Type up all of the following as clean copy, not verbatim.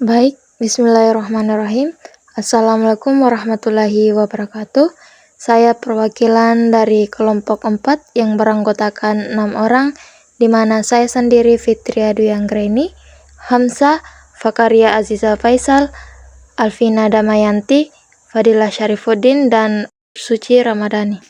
Baik, bismillahirrahmanirrahim. Assalamualaikum warahmatullahi wabarakatuh. Saya perwakilan dari kelompok 4 yang beranggotakan 6 orang, di mana saya sendiri Fitria Dwi Anggreni, Hamzah, Fakaria Aziza Faisal, Alvina Damayanti, Fadila Syarifuddin, dan Suci Ramadhani.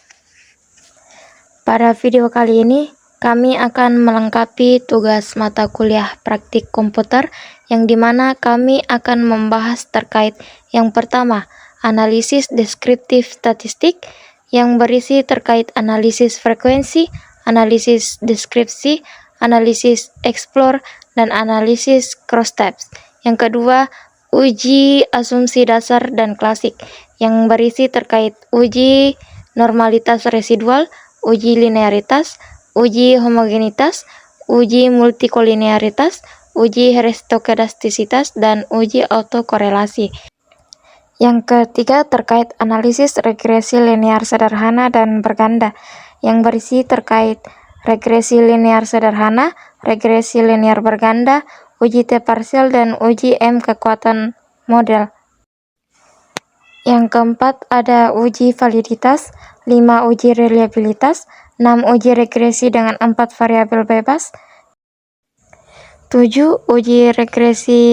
Pada video kali ini, kami akan melengkapi tugas mata kuliah praktik komputer yang dimana kami akan membahas terkait yang pertama, analisis deskriptif statistik yang berisi terkait analisis frekuensi, analisis deskripsi, analisis explore, dan analisis cross-types. Yang kedua, uji asumsi dasar dan klasik yang berisi terkait uji normalitas residual, uji linearitas, uji homogenitas, uji multikolinearitas, uji stokastisitas, dan uji autokorelasi. Yang ketiga terkait analisis regresi linear sederhana dan berganda yang berisi terkait regresi linear sederhana, regresi linear berganda, uji T parsial, dan uji M kekuatan model. Yang keempat ada uji validitas, 5 uji reliabilitas, 6 uji regresi dengan 4 variabel bebas, 7 uji regresi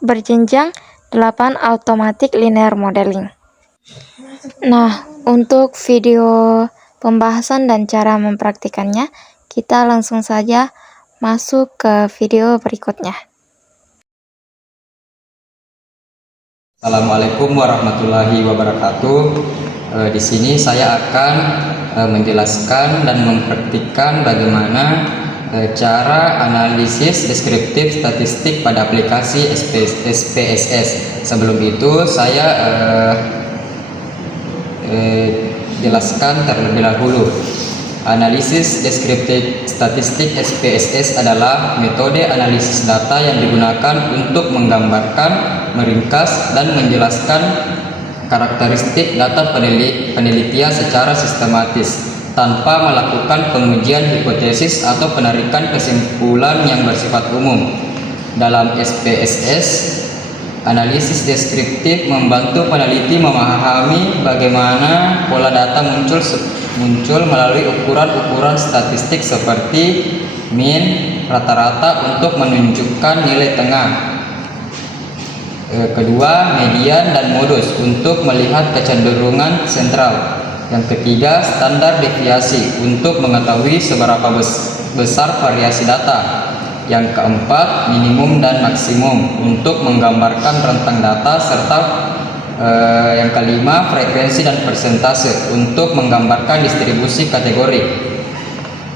berjenjang, 8 automatic linear modeling. Nah, untuk video pembahasan dan cara mempraktikannya, kita langsung saja masuk ke video berikutnya. Assalamualaikum warahmatullahi wabarakatuh. Di sini saya akan menjelaskan dan mempraktikkan bagaimana cara analisis deskriptif statistik pada aplikasi SPSS. Sebelum itu saya jelaskan terlebih dahulu. Analisis deskriptif statistik SPSS adalah metode analisis data yang digunakan untuk menggambarkan, meringkas, dan menjelaskan karakteristik data penelitian secara sistematis tanpa melakukan pengujian hipotesis atau penarikan kesimpulan yang bersifat umum. Dalam SPSS, analisis deskriptif membantu peneliti memahami bagaimana pola data muncul melalui ukuran-ukuran statistik seperti mean, rata-rata untuk menunjukkan nilai tengah. Kedua, median dan modus untuk melihat kecenderungan sentral. Yang ketiga, standar deviasi untuk mengetahui seberapa besar variasi data. Yang keempat, minimum dan maksimum untuk menggambarkan rentang data, serta yang kelima, frekuensi dan persentase untuk menggambarkan distribusi kategori.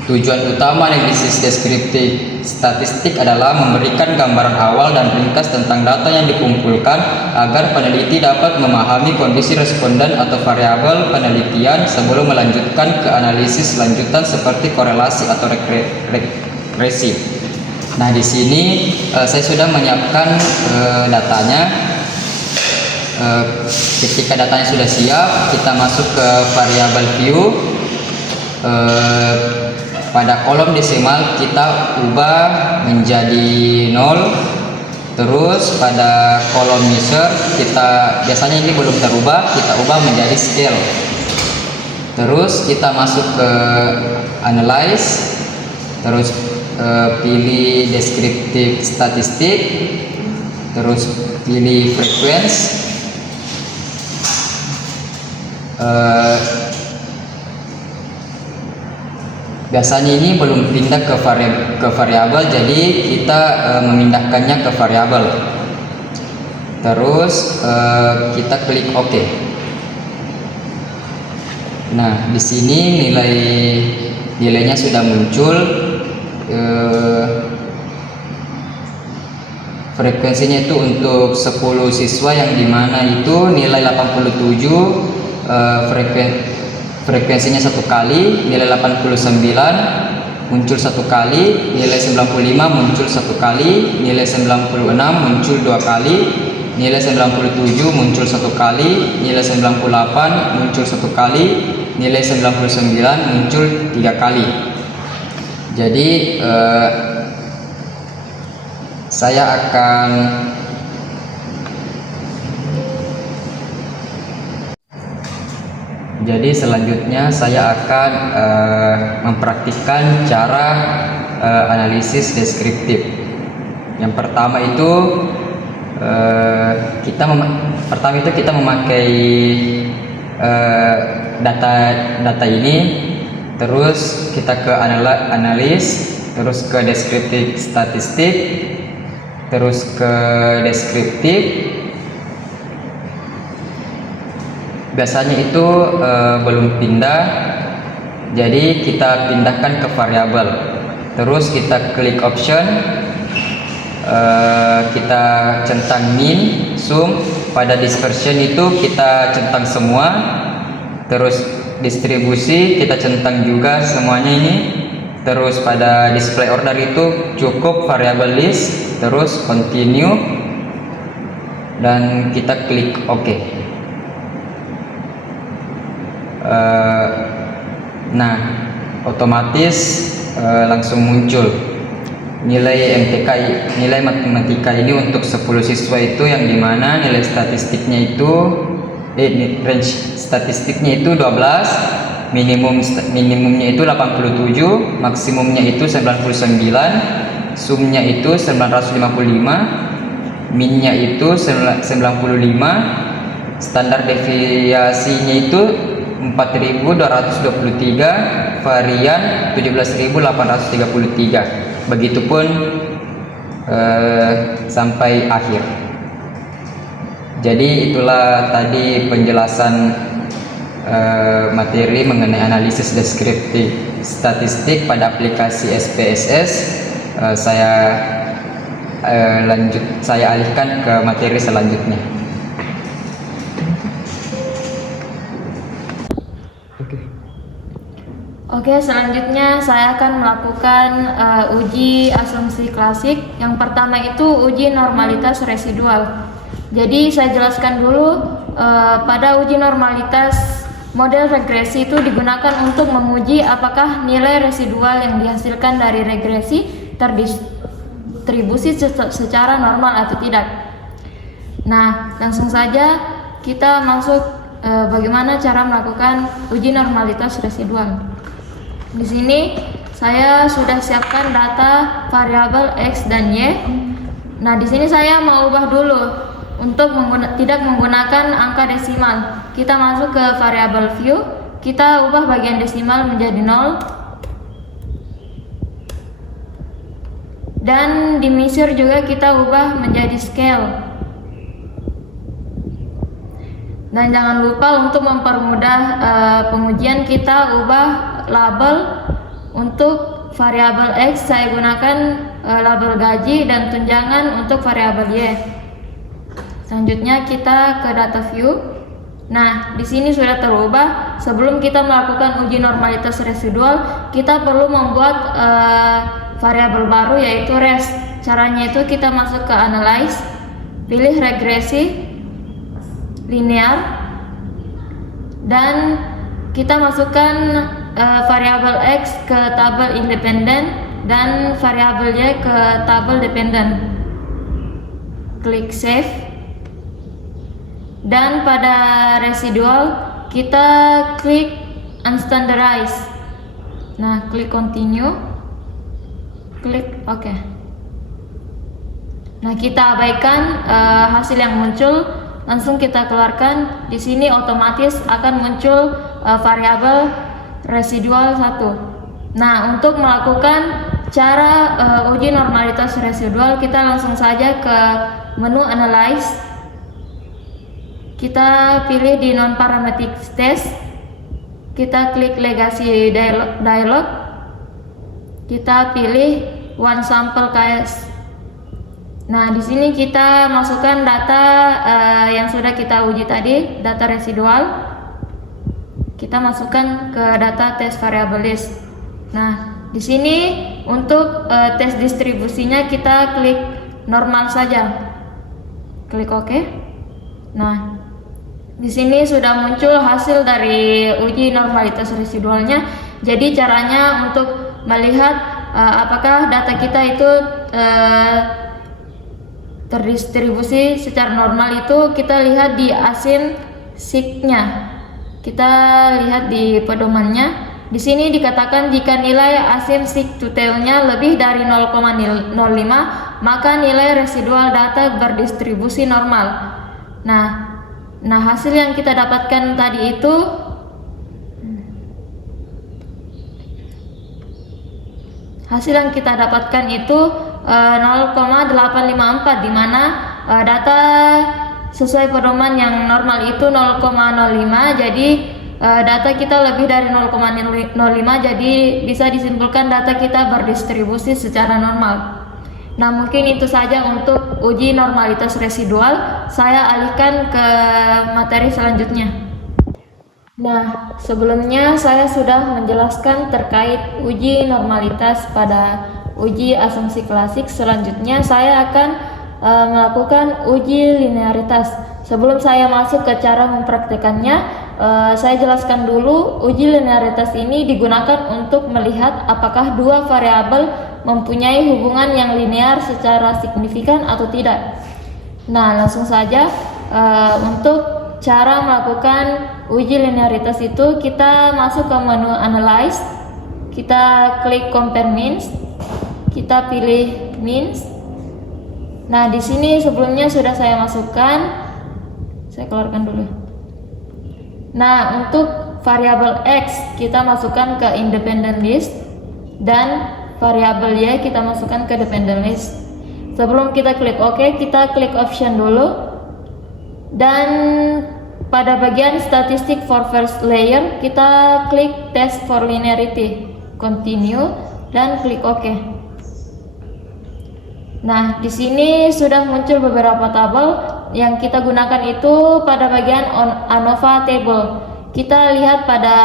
Tujuan utama analisis deskriptif statistik adalah memberikan gambaran awal dan ringkas tentang data yang dikumpulkan agar peneliti dapat memahami kondisi responden atau variabel penelitian sebelum melanjutkan ke analisis lanjutan seperti korelasi atau regresi. Nah, di sini saya sudah menyiapkan datanya. Ketika datanya sudah siap, kita masuk ke variabel view. Pada kolom desimal kita ubah menjadi 0. Terus pada kolom measure kita, biasanya ini belum terubah, kita ubah menjadi scale. Terus kita masuk ke analyze. Terus pilih deskriptif statistik. Terus pilih frequency. Biasanya ini belum pindah ke variabel, jadi kita memindahkannya ke variabel. Terus kita klik OK. Nah, di sini nilainya sudah muncul. Frekuensinya itu untuk 10 siswa, yang dimana itu nilai 87, frekuensinya 1 kali, nilai 89 muncul 1 kali, nilai 95 muncul 1 kali, nilai 96 muncul 2 kali, nilai 97 muncul 1 kali, nilai 98 muncul 1 kali, nilai 99 muncul 3 kali. Jadi saya akan Jadi selanjutnya saya akan mempraktikkan cara analisis deskriptif. Yang pertama itu kita memakai data ini, terus kita ke analis, terus ke deskriptif statistik, terus ke deskriptif. Biasanya itu belum pindah, jadi kita pindahkan ke variabel, terus kita klik option, kita centang min, sum. Pada dispersion itu kita centang semua, terus distribusi kita centang juga semuanya ini, terus pada display order itu cukup variabel list, terus continue, dan kita klik OK. Nah, otomatis langsung muncul nilai MTK, nilai matematika ini untuk 10 siswa itu, yang dimana nilai statistiknya itu range statistiknya itu 12, minimumnya itu 87, maksimumnya itu 99, sumnya itu 955, minnya itu 95, standar deviasinya itu 4223, varian 17833. Begitupun sampai akhir. Jadi itulah tadi penjelasan materi mengenai analisis deskriptif statistik pada aplikasi SPSS. Saya alihkan ke materi selanjutnya. Oke, selanjutnya saya akan melakukan uji asumsi klasik. Yang pertama itu uji normalitas residual. Jadi saya jelaskan dulu, pada uji normalitas model regresi itu digunakan untuk menguji apakah nilai residual yang dihasilkan dari regresi terdistribusi secara normal atau tidak. Nah, langsung saja kita masuk bagaimana cara melakukan uji normalitas residual. Di sini saya sudah siapkan data variabel X dan Y. Nah, di sini saya mau ubah dulu untuk tidak menggunakan angka desimal. Kita masuk ke variabel view, kita ubah bagian desimal menjadi 0. Dan di measure juga kita ubah menjadi scale. Dan jangan lupa untuk mempermudah pengujian, kita ubah label. Untuk variabel X saya gunakan label gaji dan tunjangan untuk variabel Y. Selanjutnya kita ke data view. Nah, di sini sudah terubah. Sebelum kita melakukan uji normalitas residual, kita perlu membuat variabel baru, yaitu res. Caranya itu kita masuk ke analyze, pilih regresi linear, dan kita masukkan variabel X ke tabel independen dan variabel Y ke tabel dependen. Klik save. Dan pada residual kita klik unstandardize. Nah, klik continue, klik OK. Nah, kita abaikan hasil yang muncul, langsung kita keluarkan. Di sini otomatis akan muncul variabel residual 1. Nah, untuk melakukan cara uji normalitas residual, kita langsung saja ke menu analyze. Kita pilih di non-parametric test, kita klik legacy dialog, kita pilih one sample case. Nah, di sini kita masukkan data yang sudah kita uji tadi, data residual. Kita masukkan ke data test variable list. Nah, di sini untuk tes distribusinya kita klik normal saja. Klik OK. Nah, di sini sudah muncul hasil dari uji normalitas residualnya. Jadi caranya untuk melihat apakah data kita itu terdistribusi secara normal itu kita lihat di asin seek-nya. Kita lihat di pedomannya. Di sini dikatakan jika nilai asymptotic totalnya lebih dari 0,05, maka nilai residual data berdistribusi normal. Nah, hasil yang kita dapatkan tadi itu hasil yang kita dapatkan itu 0,854, di mana data sesuai pedoman yang normal itu 0,05, jadi data kita lebih dari 0,05, jadi bisa disimpulkan data kita berdistribusi secara normal. Nah, mungkin itu saja untuk uji normalitas residual. Saya alihkan ke materi selanjutnya. Nah, sebelumnya saya sudah menjelaskan terkait uji normalitas pada uji asumsi klasik. Selanjutnya saya akan melakukan uji linearitas. Sebelum saya masuk ke cara mempraktekannya, saya jelaskan dulu uji linearitas ini digunakan untuk melihat apakah dua variabel mempunyai hubungan yang linear secara signifikan atau tidak. Nah, langsung saja untuk cara melakukan uji linearitas itu kita masuk ke menu Analyze, kita klik Compare Means, kita pilih Means. Nah, di sini sebelumnya sudah saya masukkan, saya keluarkan dulu. Nah, untuk variabel X kita masukkan ke Independent List dan variabel Y kita masukkan ke Dependent List. Sebelum kita klik OK, kita klik Option dulu. Dan pada bagian Statistic for First Layer kita klik Test for Linearity, Continue, dan klik OK. Nah, di sini sudah muncul beberapa tabel yang kita gunakan itu pada bagian ANOVA table. Kita lihat pada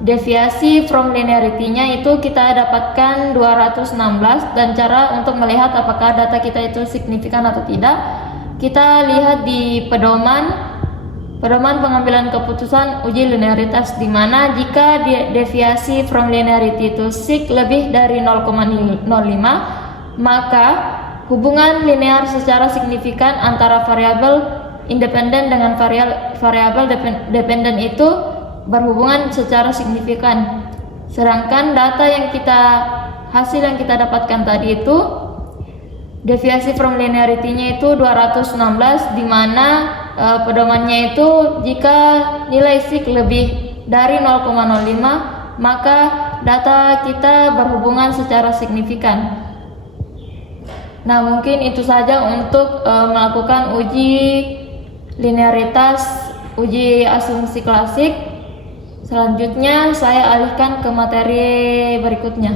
deviasi from linearity-nya itu kita dapatkan 216, dan cara untuk melihat apakah data kita itu signifikan atau tidak, kita lihat di pedoman pengambilan keputusan uji linearitas, di mana jika deviasi from linearity itu sig lebih dari 0,05, maka hubungan linear secara signifikan antara variabel independen dengan variabel dependen itu berhubungan secara signifikan. Sedangkan hasil yang kita dapatkan tadi itu deviasi from linearity-nya itu 216, di mana pedomannya itu jika nilai sig lebih dari 0,05, maka data kita berhubungan secara signifikan. Nah, mungkin itu saja untuk melakukan uji linearitas, uji asumsi klasik. Selanjutnya saya alihkan ke materi berikutnya.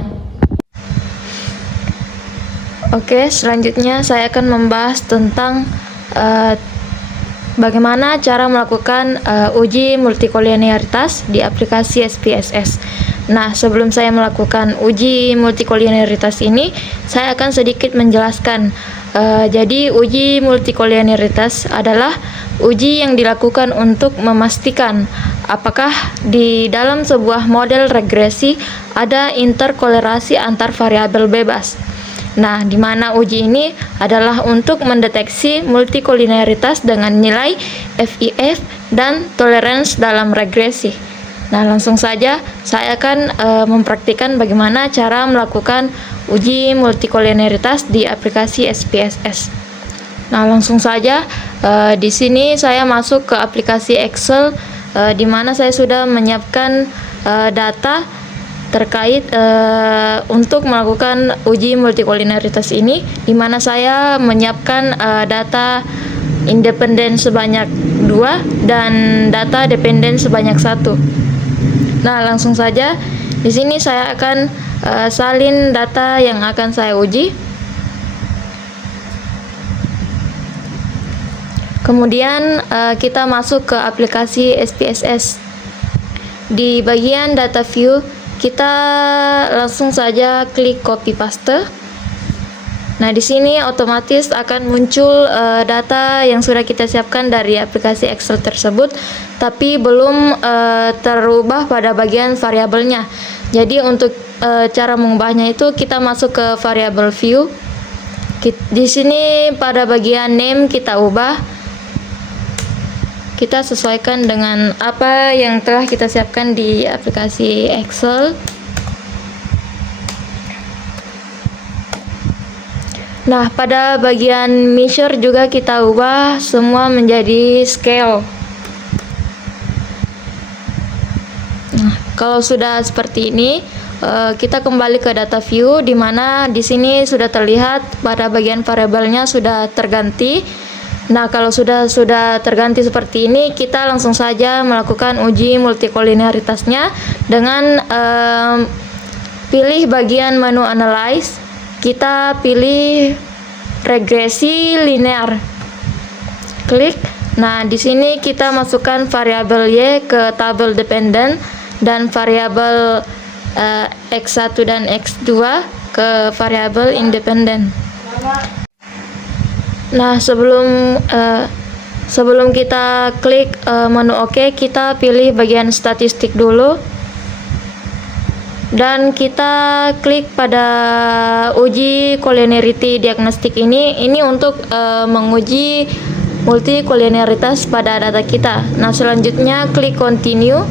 Oke, selanjutnya saya akan membahas tentang bagaimana cara melakukan uji multikolinearitas di aplikasi SPSS. Nah, sebelum saya melakukan uji multikolinearitas ini, saya akan sedikit menjelaskan. Jadi, uji multikolinearitas adalah uji yang dilakukan untuk memastikan apakah di dalam sebuah model regresi ada interkolerasi antar variabel bebas. Nah, di mana uji ini adalah untuk mendeteksi multikolinearitas dengan nilai FIF dan tolerance dalam regresi. Nah, langsung saja saya akan mempraktikkan bagaimana cara melakukan uji multikolinearitas di aplikasi SPSS. Nah, langsung saja di sini saya masuk ke aplikasi Excel, di mana saya sudah menyiapkan data terkait untuk melakukan uji multikolinearitas ini, di mana saya menyiapkan data independen sebanyak 2 dan data dependen sebanyak 1. Nah, langsung saja di sini saya akan salin data yang akan saya uji. Kemudian kita masuk ke aplikasi SPSS. Di bagian data view kita langsung saja klik copy paste. Nah, di sini otomatis akan muncul data yang sudah kita siapkan dari aplikasi Excel tersebut, tapi belum terubah pada bagian variabelnya. Jadi untuk cara mengubahnya itu kita masuk ke variabel view. Di sini pada bagian name kita ubah. kita sesuaikan dengan apa yang telah kita siapkan di aplikasi Excel. Nah, pada bagian measure juga kita ubah semua menjadi scale. Nah, kalau sudah seperti ini, kita kembali ke data view, di mana di sini sudah terlihat pada bagian variabelnya sudah terganti. Nah, kalau sudah terganti seperti ini, kita langsung saja melakukan uji multikolinearitasnya dengan pilih bagian menu analyze, kita pilih regresi linear, klik. Nah, di sini kita masukkan variabel Y ke tabel dependent dan variabel X1 dan X2 ke variabel independent. Nah, sebelum kita klik menu OK, kita pilih bagian statistik dulu dan kita klik pada uji collinearity diagnostik ini untuk menguji multikolinearitas pada data kita. Nah, selanjutnya klik continue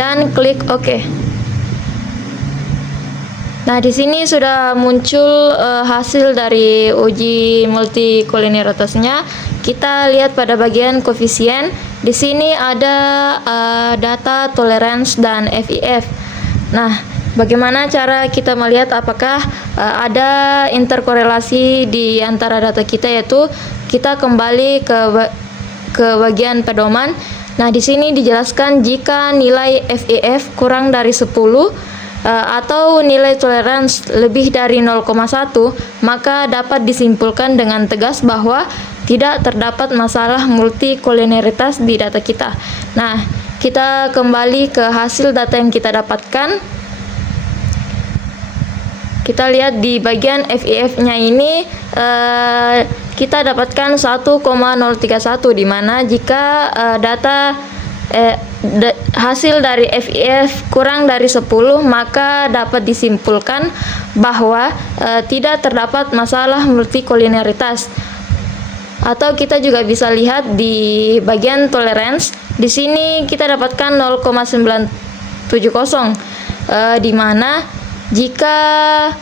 dan klik OK. Nah, di sini sudah muncul hasil dari uji multikolinearitasnya. Kita lihat pada bagian koefisien. Di sini ada data tolerance dan FIF. Nah, bagaimana cara kita melihat apakah ada interkorelasi di antara data kita, yaitu kita kembali ke bagian pedoman. Nah, di sini dijelaskan jika nilai FIF kurang dari 10 atau nilai tolerance lebih dari 0,1, maka dapat disimpulkan dengan tegas bahwa tidak terdapat masalah multikolinearitas di data kita. Nah, kita kembali ke hasil data yang kita dapatkan. Kita lihat di bagian FIF-nya ini kita dapatkan 1,031, di mana jika hasil dari FIF kurang dari 10, maka dapat disimpulkan bahwa tidak terdapat masalah multikolinearitas. Atau kita juga bisa lihat di bagian tolerance. Di sini kita dapatkan 0,970, di mana jika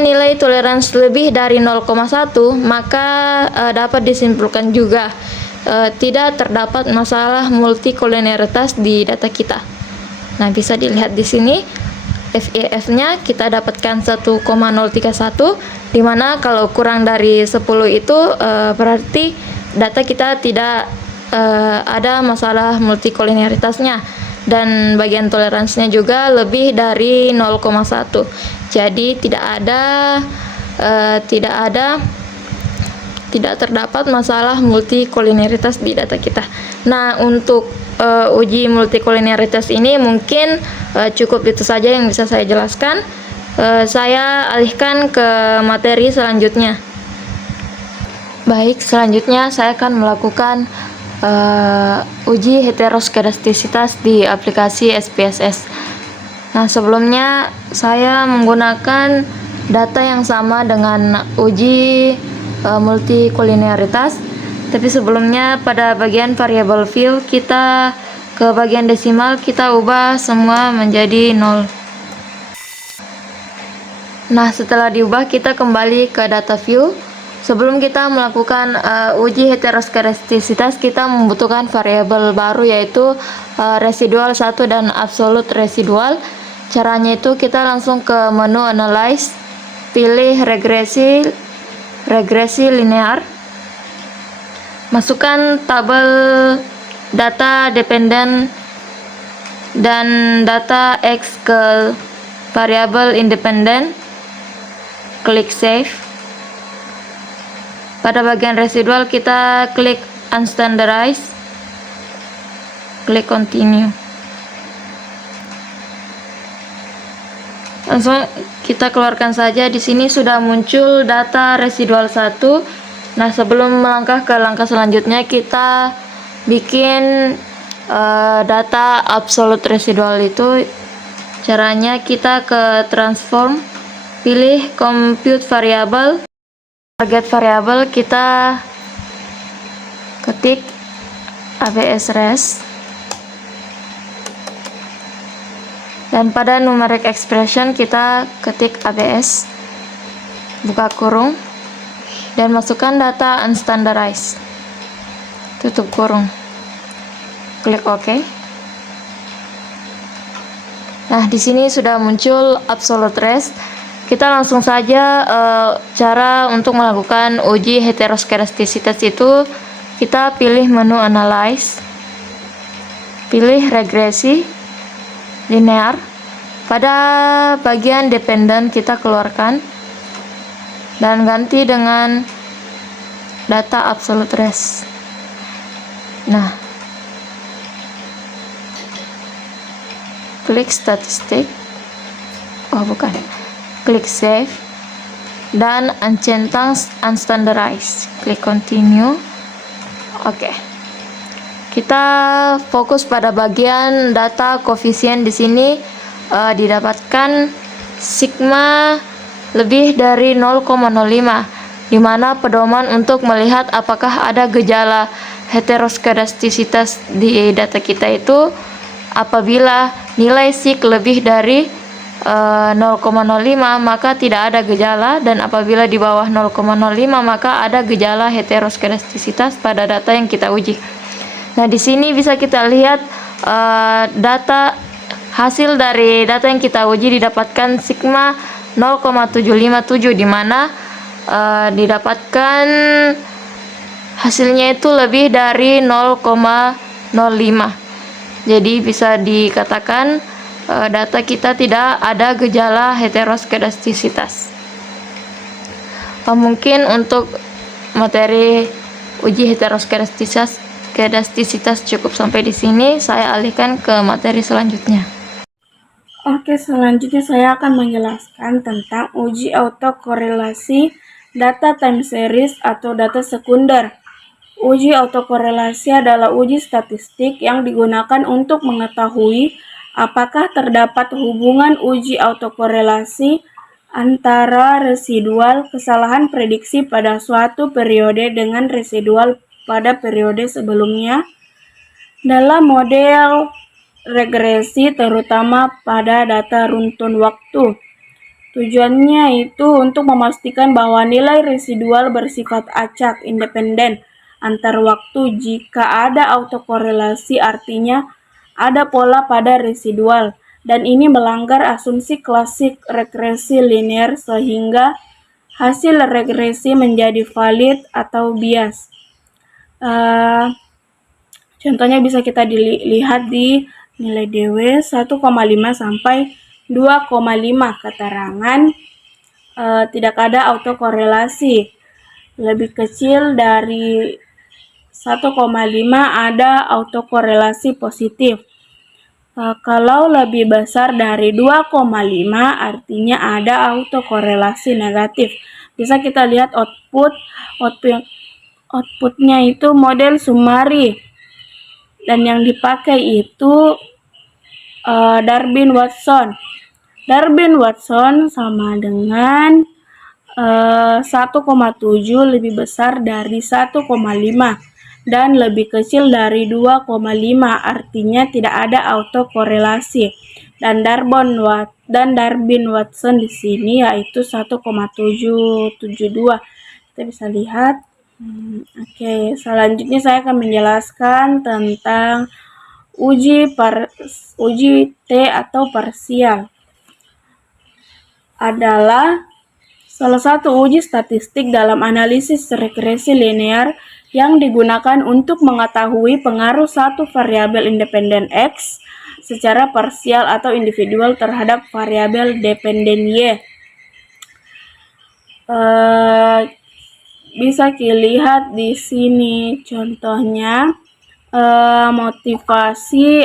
nilai toleransi lebih dari 0,1, maka dapat disimpulkan juga tidak terdapat masalah multikolinearitas di data kita. Nah, bisa dilihat di sini FIF-nya kita dapatkan 1,031, di mana kalau kurang dari 10 itu berarti data kita tidak ada masalah multikolinearitasnya, dan bagian toleransinya juga lebih dari 0,1. Jadi tidak terdapat masalah multikolinearitas di data kita. Nah, untuk uji multikolinearitas ini mungkin cukup itu saja yang bisa saya jelaskan. Saya alihkan ke materi selanjutnya. Baik, selanjutnya saya akan melakukan uji heteroskedastisitas di aplikasi SPSS. Nah, sebelumnya saya menggunakan data yang sama dengan uji multikolinearitas, tapi sebelumnya pada bagian variable fill kita ke bagian desimal, kita ubah semua menjadi 0. Nah, setelah diubah kita kembali ke data view. Sebelum kita melakukan uji heteroskedastisitas, kita membutuhkan variabel baru, yaitu residual 1 dan absolute residual. Caranya itu kita langsung ke menu analyze, pilih regresi linear, masukkan tabel data dependent dan data X ke variabel independent, klik save. Pada bagian residual kita klik unstandardize, klik continue. Langsung kita keluarkan saja. Di sini sudah muncul data residual 1. Nah, sebelum melangkah ke langkah selanjutnya, kita bikin data absolute residual itu. Caranya kita ke transform, pilih compute variable, target variable kita ketik ABS res, dan pada numeric expression kita ketik ABS, buka kurung, dan masukkan data unstandarized, tutup kurung, klik OK. Nah, di sini sudah muncul absolute res. Kita langsung saja cara untuk melakukan uji heteroskedastisitas itu, kita pilih menu analyze, pilih regresi linear. Pada bagian dependent kita keluarkan dan ganti dengan data absolute res. Nah, klik statistik, klik save, dan uncentang unstandarized, klik continue. Oke. Kita fokus pada bagian data koefisien. Di sini didapatkan sigma lebih dari 0,05, di mana pedoman untuk melihat apakah ada gejala heteroskedastisitas di data kita itu apabila nilai sig lebih dari 0,05 maka tidak ada gejala, dan apabila di bawah 0,05 maka ada gejala heteroskedastisitas pada data yang kita uji. Nah, di sini bisa kita lihat hasil dari data yang kita uji didapatkan sigma 0,757, di mana didapatkan hasilnya itu lebih dari 0,05. Jadi bisa dikatakan data kita tidak ada gejala heteroskedastisitas. Mungkin untuk materi uji heteroskedastisitas cukup sampai di sini. Saya alihkan ke materi selanjutnya. Oke, selanjutnya saya akan menjelaskan tentang uji autokorelasi data time series atau data sekunder. Uji autokorelasi adalah uji statistik yang digunakan untuk mengetahui apakah terdapat hubungan uji autokorelasi antara residual kesalahan prediksi pada suatu periode dengan residual pada periode sebelumnya dalam model regresi, terutama pada data runtun waktu. Tujuannya itu untuk memastikan bahwa nilai residual bersifat acak, independen, antar waktu. Jika ada autokorelasi, artinya ada pola pada residual, dan ini melanggar asumsi klasik regresi linear sehingga hasil regresi menjadi valid atau bias. Contohnya bisa kita dilihat di nilai DW 1,5 sampai 2,5 keterangan tidak ada autokorelasi. Lebih kecil dari 1,5 ada autokorelasi positif. Kalau lebih besar dari 2,5 artinya ada autokorelasi negatif. Bisa kita lihat outputnya itu model Sumari, dan yang dipakai itu Darwin-Watson. Darwin-Watson sama dengan 1,7 lebih besar dari 1,5 dan lebih kecil dari 2,5, artinya tidak ada autokorelasi. Dan Darwin-Watson di sini yaitu 1,772. Kita bisa lihat. Oke, selanjutnya saya akan menjelaskan tentang uji T atau parsial. Adalah salah satu uji statistik dalam analisis regresi linear yang digunakan untuk mengetahui pengaruh satu variabel independen X secara parsial atau individual terhadap variabel dependen Y. Bisa dilihat di sini contohnya, motivasi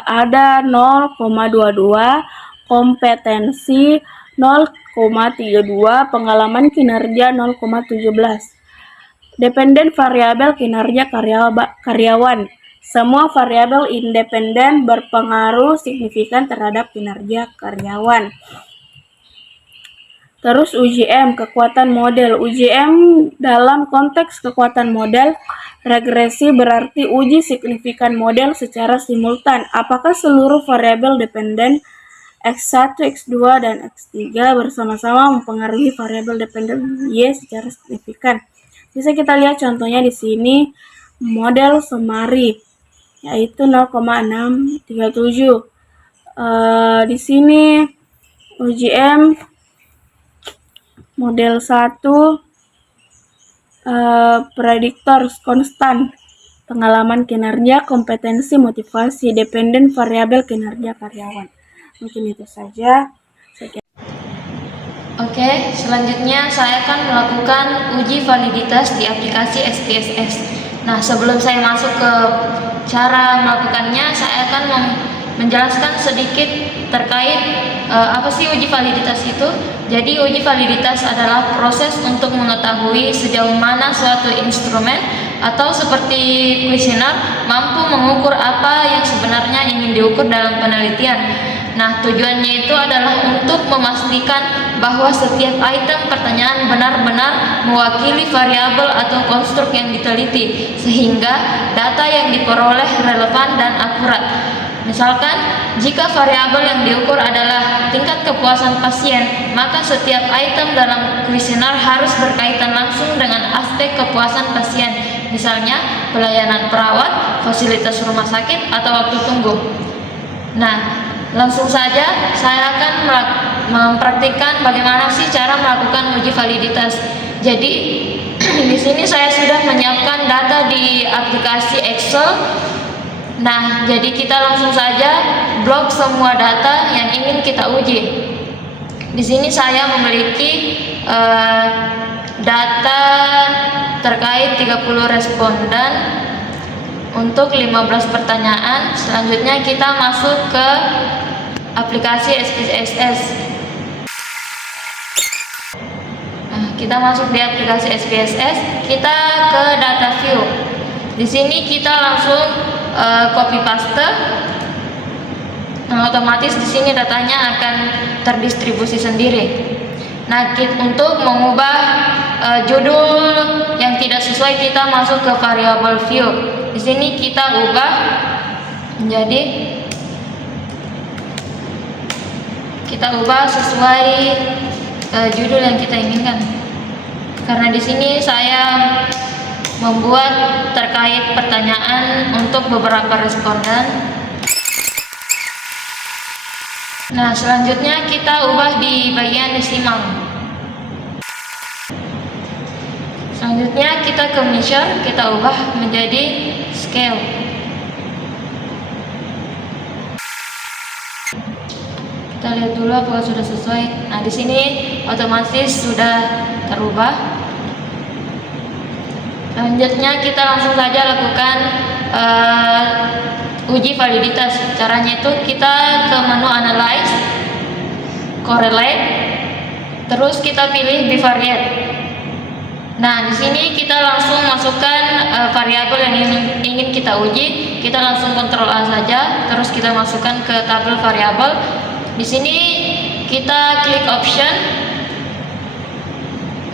ada 0,22, kompetensi 0,32, pengalaman kinerja 0,17. Dependen variabel kinerja karyawan. Semua variabel independen berpengaruh signifikan terhadap kinerja karyawan. Terus uji M, kekuatan model. Uji M dalam konteks kekuatan model, regresi berarti uji signifikan model secara simultan. Apakah seluruh variabel dependen X1, X2, dan X3 bersama-sama mempengaruhi variabel dependen Y secara signifikan? Bisa kita lihat contohnya di sini, model Semari, yaitu 0,637. Di sini uji M model 1 prediktor konstan, pengalaman kinerja, kompetensi, motivasi, dependen variabel kinerja karyawan. Mungkin itu saja. Oke, selanjutnya saya akan melakukan uji validitas di aplikasi SPSS. Nah, sebelum saya masuk ke cara melakukannya, saya akan menjelaskan sedikit terkait apa sih uji validitas itu. Jadi uji validitas adalah proses untuk mengetahui sejauh mana suatu instrumen atau seperti kuesioner mampu mengukur apa yang sebenarnya ingin diukur dalam penelitian. Nah, tujuannya itu adalah untuk memastikan bahwa setiap item pertanyaan benar-benar mewakili variabel atau konstruk yang diteliti, sehingga data yang diperoleh relevan dan akurat. Misalkan, jika variabel yang diukur adalah tingkat kepuasan pasien, maka setiap item dalam kuesioner harus berkaitan langsung dengan aspek kepuasan pasien, misalnya pelayanan perawat, fasilitas rumah sakit, atau waktu tunggu. Nah, langsung saja saya akan mempraktikkan bagaimana sih cara melakukan uji validitas. Jadi, di sini saya sudah menyiapkan data di aplikasi Excel. Nah, jadi kita langsung saja blok semua data yang ingin kita uji. Di sini saya memiliki data terkait 30 responden untuk 15 pertanyaan. Selanjutnya kita masuk ke aplikasi SPSS. Nah, kita masuk di aplikasi SPSS, kita ke data view. Di sini kita langsung copy paste. Nah, otomatis di sini datanya akan terdistribusi sendiri. Nah, untuk mengubah judul yang tidak sesuai, kita masuk ke variable view. Di sini kita ubah menjadi, kita ubah sesuai judul yang kita inginkan. Karena di sini saya membuat terkait pertanyaan untuk beberapa responden. Nah, selanjutnya kita ubah di bagian desimal. Selanjutnya kita ke measure, kita ubah menjadi scale. Kita lihat dulu apakah sudah sesuai. Nah, di sini otomatis sudah terubah. Selanjutnya kita langsung saja lakukan uji validitas. Caranya itu kita ke menu analyze, correlate, terus kita pilih bivariate. Nah, di sini kita langsung masukkan variabel yang ingin kita uji. Kita langsung Ctrl A saja, terus kita masukkan ke tabel variabel. Di sini kita klik option.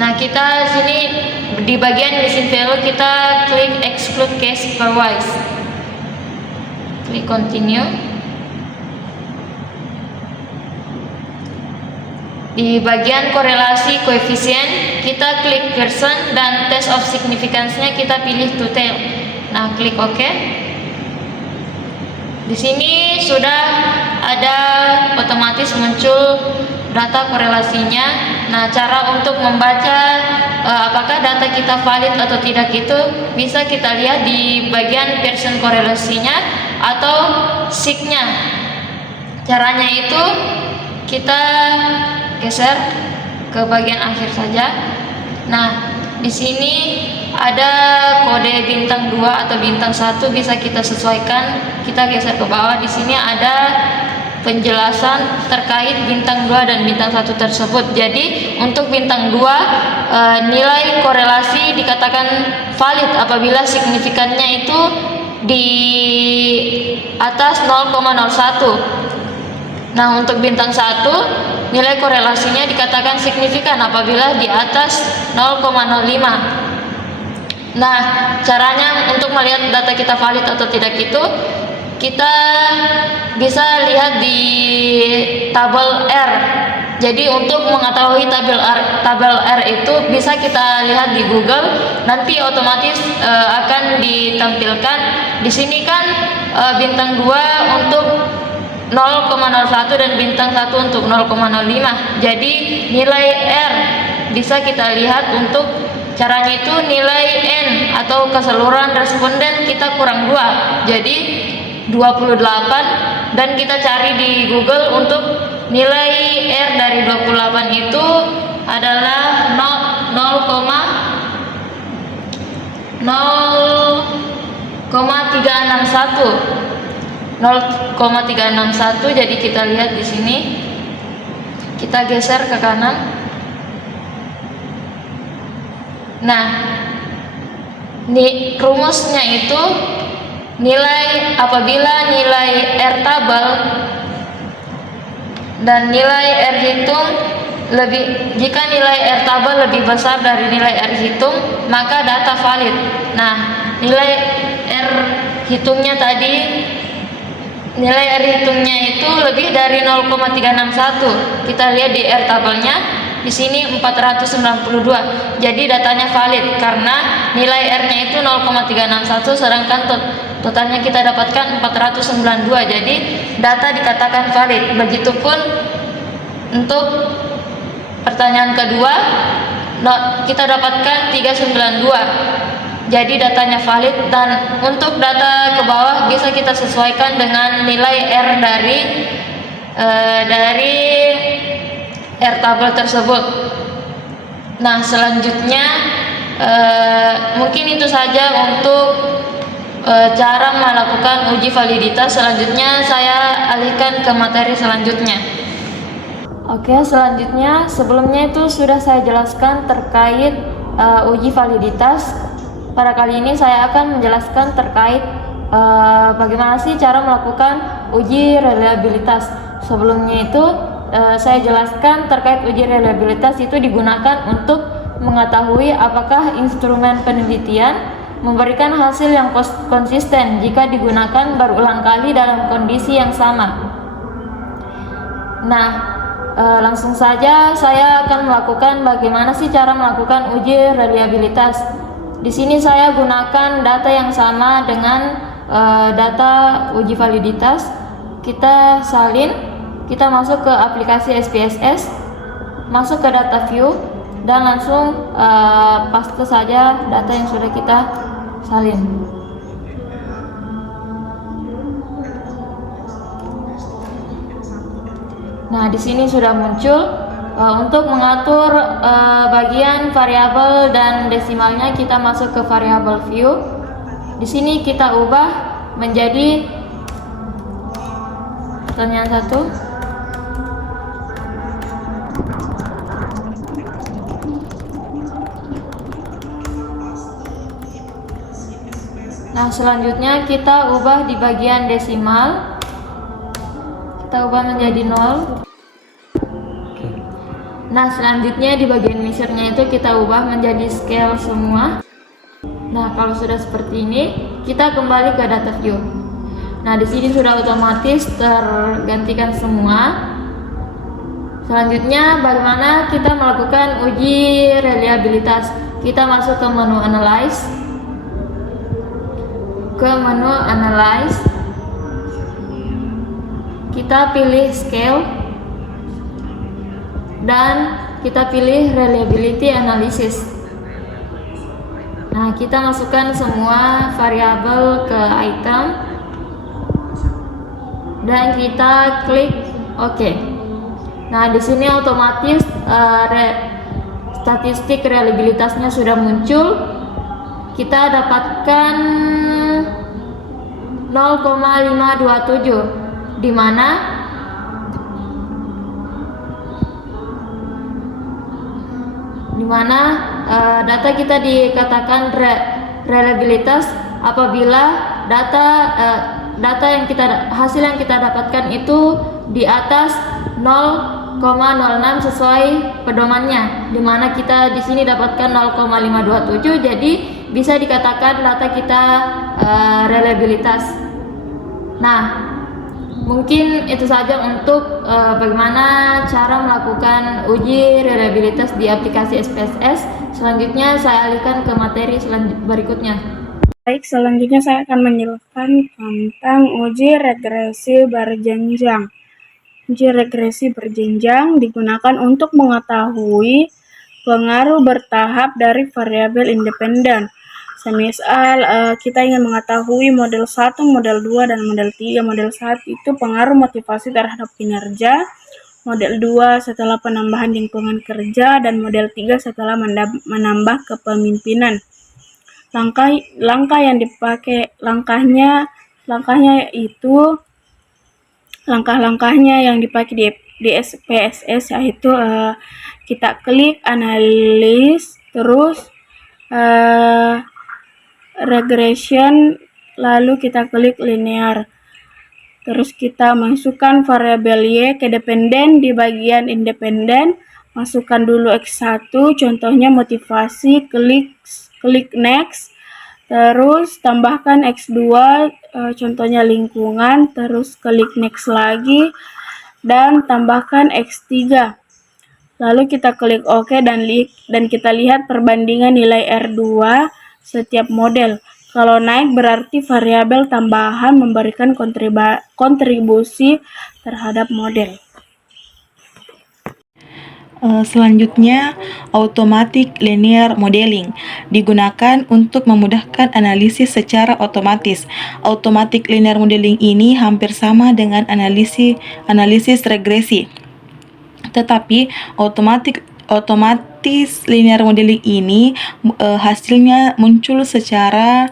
Nah, kita sini di bagian missing value kita klik exclude case pairwise. Klik continue. Di bagian korelasi koefisien kita klik Pearson dan test of significance-nya kita pilih to tail. Nah, klik OK. Di sini sudah ada otomatis muncul data korelasinya. Nah, cara untuk membaca apakah data kita valid atau tidak itu bisa kita lihat di bagian Pearson korelasinya atau sig-nya. Caranya itu kita geser ke bagian akhir saja. Nah, di sini ada kode bintang 2 atau bintang 1 bisa kita sesuaikan. Kita geser ke bawah. Di sini ada penjelasan terkait bintang 2 dan bintang 1 tersebut. Jadi untuk bintang 2 nilai korelasi dikatakan valid apabila signifikannya itu di atas 0,01. Nah, untuk bintang 1 nilai korelasinya dikatakan signifikan apabila di atas 0,05. Nah, caranya untuk melihat data kita valid atau tidak itu kita bisa lihat di tabel R. Jadi untuk mengetahui tabel R itu bisa kita lihat di Google, nanti otomatis akan ditampilkan. Di sini kan bintang 2 untuk 0,01 dan bintang 1 untuk 0,05. Jadi nilai R bisa kita lihat. Untuk caranya itu nilai N atau keseluruhan responden kita kurang 2, jadi 28, dan kita cari di Google untuk nilai R dari 28 itu adalah 0,361. Jadi kita lihat di sini, kita geser ke kanan. Nah, rumusnya itu apabila nilai R tabel dan nilai R hitung jika nilai R tabel lebih besar dari nilai R hitung, maka data valid. Nah, nilai R hitungnya itu lebih dari 0,361. Kita lihat di R tabelnya, di sini 492. Jadi datanya valid karena nilai R-nya itu 0,361, sedangkan totalnya kita dapatkan 492. Jadi data dikatakan valid. Begitupun untuk pertanyaan kedua, kita dapatkan 392. Jadi datanya valid, dan untuk data ke bawah bisa kita sesuaikan dengan nilai R dari R tabel tersebut. Nah, selanjutnya mungkin itu saja untuk cara melakukan uji validitas. Selanjutnya saya alihkan ke materi selanjutnya. Oke, selanjutnya sebelumnya itu sudah saya jelaskan terkait uji validitas. Pada kali ini saya akan menjelaskan terkait bagaimana sih cara melakukan uji reliabilitas. Sebelumnya itu saya jelaskan terkait uji reliabilitas itu digunakan untuk mengetahui apakah instrumen penelitian memberikan hasil yang konsisten jika digunakan berulang kali dalam kondisi yang sama. Nah, langsung saja saya akan melakukan bagaimana sih cara melakukan uji reliabilitas. Di sini saya gunakan data yang sama dengan data uji validitas. Kita salin, kita masuk ke aplikasi SPSS, masuk ke data view, dan langsung paste saja data yang sudah kita salin. Nah, di sini sudah muncul. Untuk mengatur bagian variabel dan desimalnya, kita masuk ke variabel view. Di sini kita ubah menjadi pertanyaan 1. Nah, selanjutnya kita ubah di bagian desimal. Kita ubah menjadi 0. Nah, selanjutnya di bagian measure-nya itu kita ubah menjadi scale semua. Nah, kalau sudah seperti ini, kita kembali ke data view. Nah, di sini sudah otomatis tergantikan semua. Selanjutnya, bagaimana kita melakukan uji reliabilitas? Kita masuk ke menu analyze. Kita pilih scale dan kita pilih reliability analysis. Nah, kita masukkan semua variabel ke item dan kita klik OK. Nah, di sini otomatis statistik reliabilitasnya sudah muncul. Kita dapatkan 0,527, di mana data kita dikatakan reliabilitas apabila hasil yang kita dapatkan itu di atas 0,527. 0,06 sesuai pedomannya, di mana kita di sini dapatkan 0,527, jadi bisa dikatakan data kita reliabilitas. Nah, mungkin itu saja untuk bagaimana cara melakukan uji reliabilitas di aplikasi SPSS. Selanjutnya saya alihkan ke materi berikutnya. Baik, selanjutnya saya akan menjelaskan tentang uji regresi berjenjang. Uji regresi berjenjang digunakan untuk mengetahui pengaruh bertahap dari variabel independen. Semisal kita ingin mengetahui model 1, model 2, dan model 3. Model 1 itu pengaruh motivasi terhadap kinerja, model 2 setelah penambahan lingkungan kerja, dan model 3 setelah menambah kepemimpinan. Langkah yang dipakai, langkahnya yang dipakai di SPSS yaitu kita klik analis, terus regression, lalu kita klik linear, terus kita masukkan variabel Y ke dependen di bagian independen, masukkan dulu X1 contohnya motivasi, klik next, terus tambahkan X2 contohnya lingkungan, terus klik next lagi dan tambahkan X3, lalu kita klik OK dan kita lihat perbandingan nilai R2 setiap model. Kalau naik berarti variabel tambahan memberikan kontribusi terhadap model. Selanjutnya, automatic linear modeling digunakan untuk memudahkan analisis secara otomatis. Automatic linear modeling ini hampir sama dengan analisis regresi, tetapi otomatis linear modeling ini hasilnya muncul secara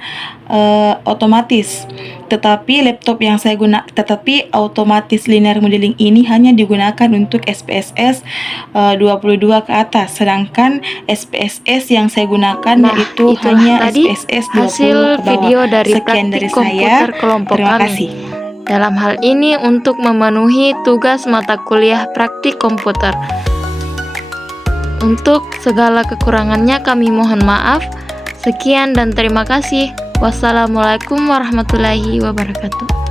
otomatis. Tetapi otomatis linear modeling ini hanya digunakan untuk SPSS 22 ke atas, sedangkan SPSS yang saya gunakan yaitu hanya SPSS 20 hasil ke bawah. video dari Sekian dari praktik komputer saya. kelompok Terima kami. kasih. Dalam hal ini untuk memenuhi tugas mata kuliah praktik komputer. Untuk segala kekurangannya kami mohon maaf. Sekian dan terima kasih. Wassalamualaikum warahmatullahi wabarakatuh.